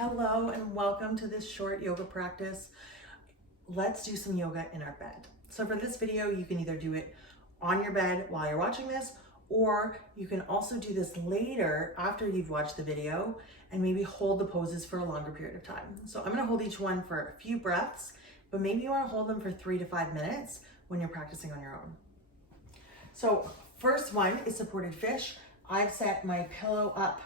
Hello and welcome to this short yoga practice. Let's do some yoga in our bed. So for this video, you can either do it on your bed while you're watching this, or you can also do this later after you've watched the video and maybe hold the poses for a longer period of time. So I'm gonna hold each one for a few breaths, but maybe you wanna hold them for 3 to 5 minutes when you're practicing on your own. So first one is supported fish. I've set my pillow up,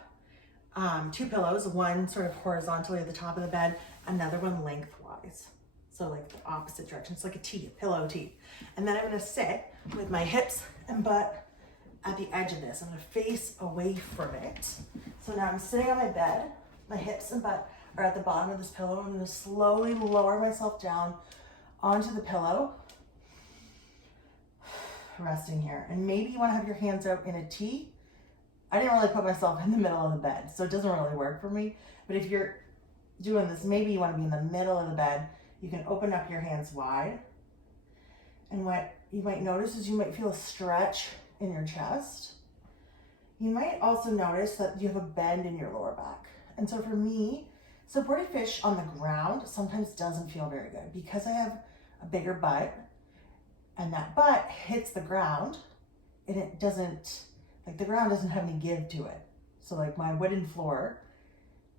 2 pillows, one sort of horizontally at the top of the bed, another one lengthwise. So like the opposite direction. It's like a T, a pillow T. And then I'm gonna sit with my hips and butt at the edge of this. I'm gonna face away from it. So now I'm sitting on my bed, my hips and butt are at the bottom of this pillow. I'm gonna slowly lower myself down onto the pillow, resting here. And maybe you wanna have your hands out in a T. I didn't really put myself in the middle of the bed, so it doesn't really work for me. But if you're doing this, maybe you want to be in the middle of the bed. You can open up your hands wide. And what you might notice is you might feel a stretch in your chest. You might also notice that you have a bend in your lower back. And so for me, supported fish on the ground sometimes doesn't feel very good because I have a bigger butt and that butt hits the ground and it doesn't, like the ground doesn't have any give to it. So like my wooden floor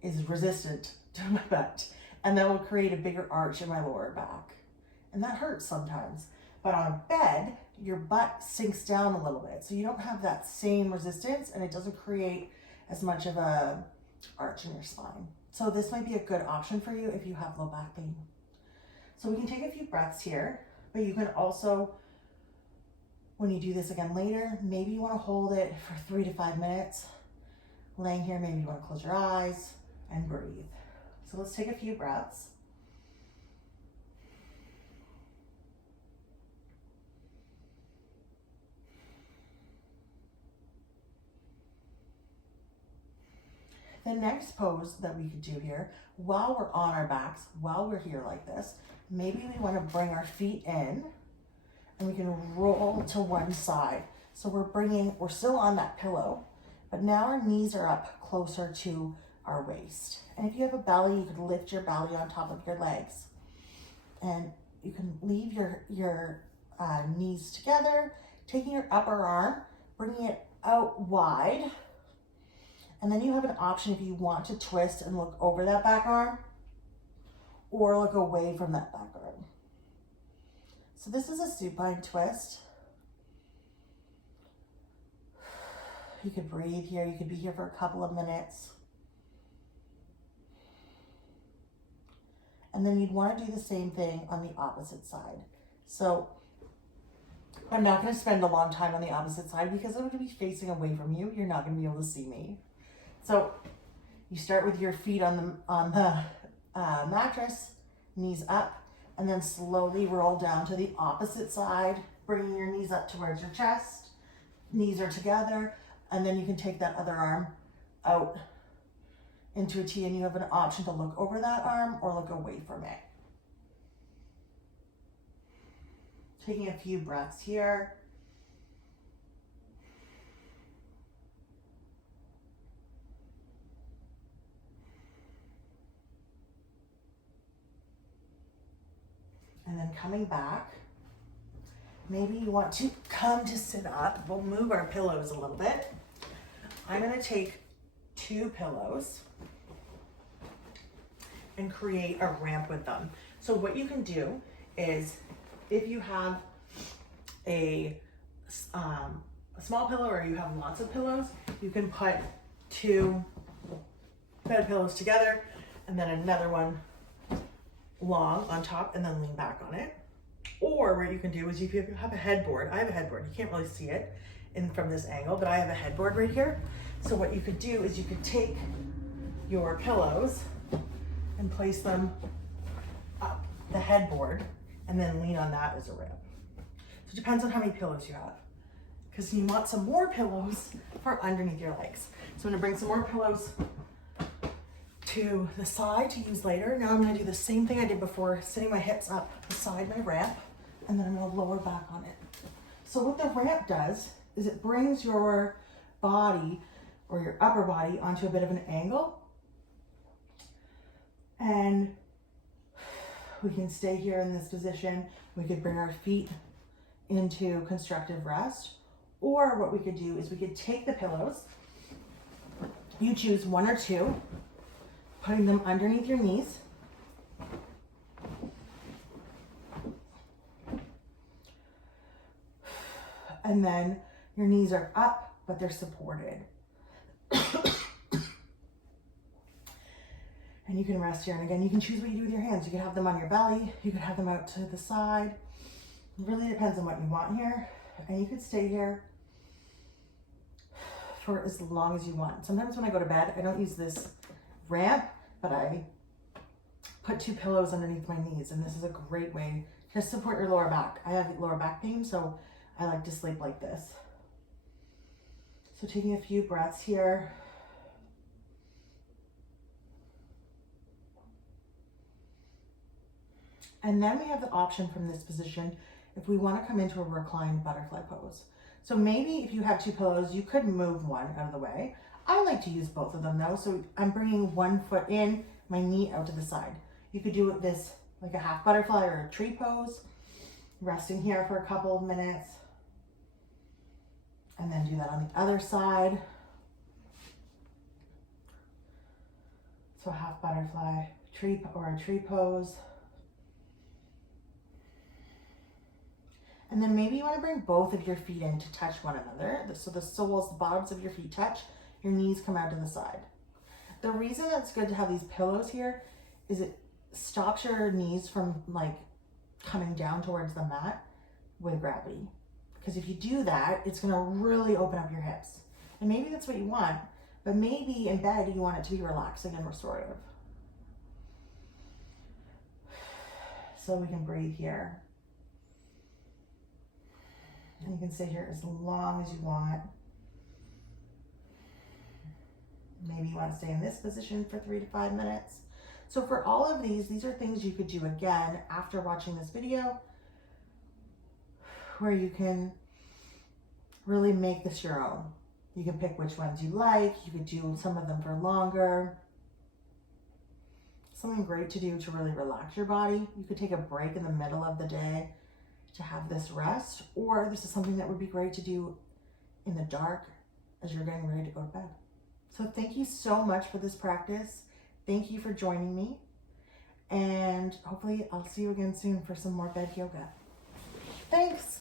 is resistant to my butt and that will create a bigger arch in my lower back. And that hurts sometimes. But on a bed, your butt sinks down a little bit. So you don't have that same resistance and it doesn't create as much of a arch in your spine. So this might be a good option for you if you have low back pain. So we can take a few breaths here, but you can also, when you do this again later, maybe you want to hold it for 3 to 5 minutes. Laying here, maybe you want to close your eyes and breathe. So let's take a few breaths. The next pose that we could do here, while we're on our backs, while we're here like this, maybe we want to bring our feet in and we can roll to one side. So we're still on that pillow, but now our knees are up closer to our waist. And if you have a belly, you could lift your belly on top of your legs. And you can leave your knees together, taking your upper arm, bringing it out wide. And then you have an option if you want to twist and look over that back arm or look away from that back arm. So this is a supine twist. You could breathe here. You could be here for a couple of minutes. And then you'd want to do the same thing on the opposite side. So I'm not going to spend a long time on the opposite side because I'm going to be facing away from you. You're not going to be able to see me. So you start with your feet on the mattress, knees up, and then slowly roll down to the opposite side, bringing your knees up towards your chest. Knees are together, and then you can take that other arm out into a T, and you have an option to look over that arm or look away from it. Taking a few breaths here. And then coming back, maybe you want to come to sit up. We'll move our pillows a little bit. I'm gonna take 2 pillows and create a ramp with them. So what you can do is, if you have a small pillow or you have lots of pillows, you can put 2 bed pillows together and then another one long on top and then lean back on it. Or what you can do is if you have a headboard, I have a headboard, you can't really see it from this angle, but I have a headboard right here. So what you could do is you could take your pillows and place them up the headboard and then lean on that as a ramp. So it depends on how many pillows you have, because you want some more pillows for underneath your legs. So I'm gonna bring some more pillows to the side to use later. Now I'm gonna do the same thing I did before, sitting my hips up beside my ramp, and then I'm gonna lower back on it. So what the ramp does is it brings your body or your upper body onto a bit of an angle And we can stay here in this position. We could bring our feet into constructive rest. Or what we could do is we could take the pillows. You choose one or two, putting them underneath your knees. And then your knees are up, but they're supported. And you can rest here. And again, you can choose what you do with your hands. You could have them on your belly. You could have them out to the side. It really depends on what you want here. And you could stay here for as long as you want. Sometimes when I go to bed, I don't use this ramp, but I put 2 pillows underneath my knees. And this is a great way to support your lower back. I have lower back pain, so I like to sleep like this. So taking a few breaths here. And then we have the option from this position if we want to come into a reclined butterfly pose. So maybe if you have 2 pillows, you could move one out of the way. I like to use both of them though. So I'm bringing one foot in, my knee out to the side. You could do this like a half butterfly or a tree pose, resting here for a couple of minutes. And then do that on the other side. So a half butterfly, tree or a tree pose. And then maybe you want to bring both of your feet in to touch one another. So the soles, the bottoms of your feet touch, your knees come out to the side. The reason that's good to have these pillows here is it stops your knees from like coming down towards the mat with gravity. Because if you do that, it's going to really open up your hips. And maybe that's what you want, but maybe in bed you want it to be relaxing and restorative. So we can breathe here. And you can stay here as long as you want. Maybe you want to stay in this position for 3 to 5 minutes. So for all of these are things you could do again after watching this video, where you can really make this your own. You can pick which ones you like. You could do some of them for longer. Something great to do to really relax your body. You could take a break in the middle of the day to have this rest, or this is something that would be great to do in the dark as you're getting ready to go to bed. So thank you so much for this practice. Thank you for joining me. And hopefully I'll see you again soon for some more bed yoga. Thanks.